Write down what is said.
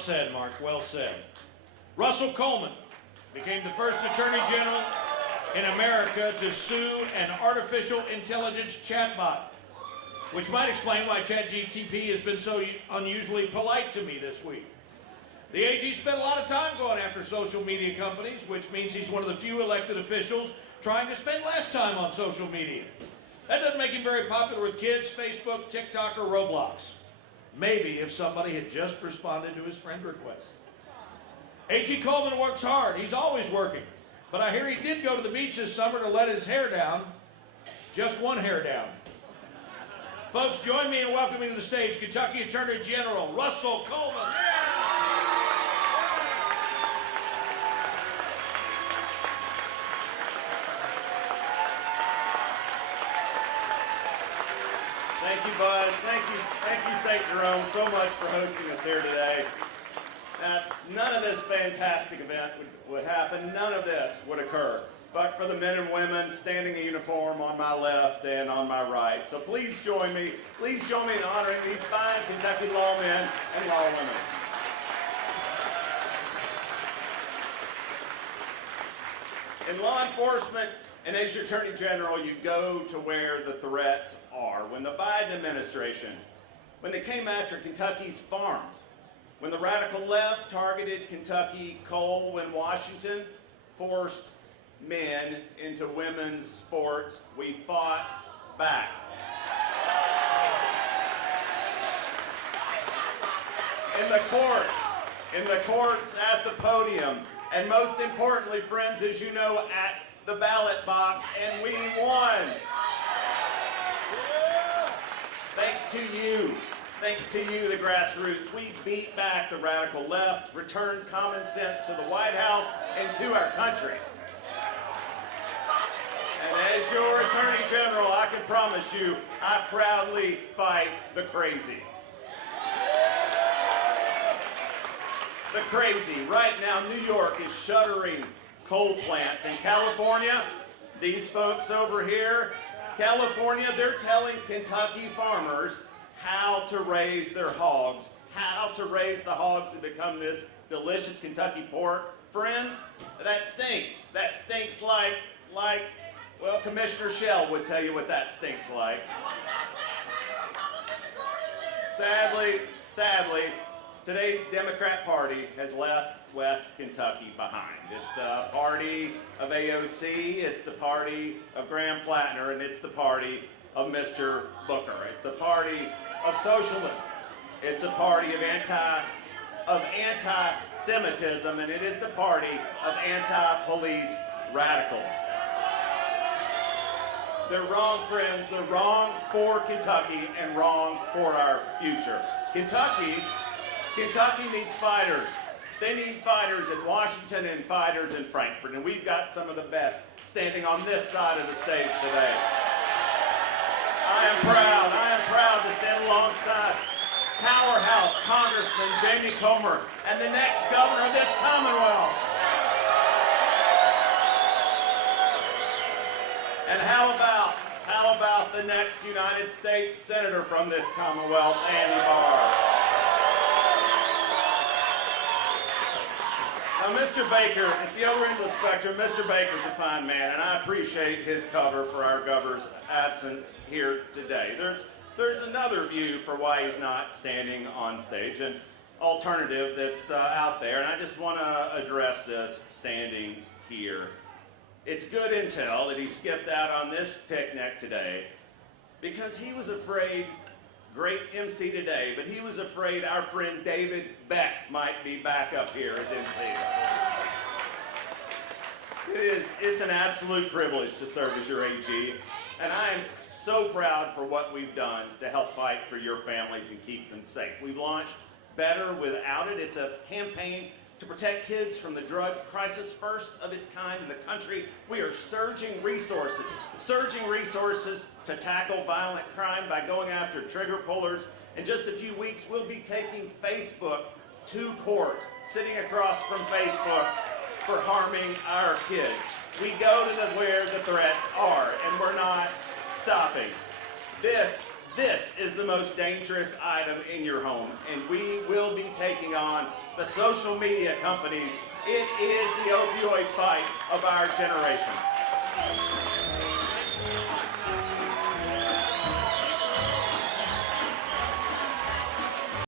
said, Mark, well said. Russell Coleman became the first Attorney General in America to sue an artificial intelligence chatbot, which might explain why ChatGPT has been so unusually polite to me this week. The AG spent a lot of time going after social media companies, which means he's one of the few elected officials trying to spend less time on social media. That doesn't make him very popular with kids, Facebook, TikTok, or Roblox. Maybe if somebody had just responded to his friend request. A.G. Coleman works hard. He's always working. But I hear he did go to the beach this summer to let his hair down. Just one hair down. Folks, join me in welcoming to the stage Kentucky Attorney General Russell Coleman. Thank you, Buzz. Thank you, St. Jerome, so much for hosting us here today. None of this fantastic event would happen. None of this would occur, but for the men and women standing in uniform on my left and on my right. So please join me. Please join me in honoring these fine Kentucky lawmen and lawwomen. In law enforcement, and as your Attorney General, you go to where the threats are. When the Biden administration, when they came after Kentucky's farms, when the radical left targeted Kentucky coal, when Washington forced men into women's sports, we fought back. In the courts, at the podium, and most importantly, friends, as you know, at the ballot box, and we won. Thanks to you, the grassroots. We beat back the radical left, returned common sense to the White House and to our country. And as your Attorney General, I can promise you, I proudly fight the crazy. The crazy. Right now, New York is shuttering coal plants. In California, these folks over here, California, they're telling Kentucky farmers how to raise their hogs, how to raise the hogs to become this delicious Kentucky pork. Friends, that stinks. That stinks like, well, Commissioner Shell would tell you what that stinks like. Sadly, today's Democrat Party has left West Kentucky behind. It's the party of AOC, it's the party of Graham Plattner, and it's the party of Mr. Booker. It's a party of socialists. It's a party of anti-Semitism, and it is the party of anti-police radicals. They're wrong, friends. They're wrong for Kentucky and wrong for our future. Kentucky needs fighters. They need fighters in Washington and fighters in Frankfurt, and we've got some of the best standing on this side of the stage today. I am proud to stand alongside powerhouse Congressman Jamie Comer and the next governor of this Commonwealth. And how about the next United States Senator from this Commonwealth, Andy Barr. Now, Mr. Baker, at the other end of the spectrum, Mr. Baker's a fine man, and I appreciate his cover for our governor's absence here today. There's another view for why he's not standing on stage, an alternative that's out there, and I just want to address this standing here. It's good intel that he skipped out on this picnic today because he was afraid, great MC today, but he was afraid our friend David Beck might be back up here as MC. It's an absolute privilege to serve as your AG, and I am so proud for what we've done to help fight for your families and keep them safe. We've launched Better Without It. It's a campaign to protect kids from the drug crisis, first of its kind in the country. We are surging resources to tackle violent crime by going after trigger pullers. In just a few weeks, we'll be taking Facebook to court, sitting across from Facebook for harming our kids. We go to where the threats are, and we're not stopping. This This is the most dangerous item in your home, and we will be taking on the social media companies. It is the opioid fight of our generation.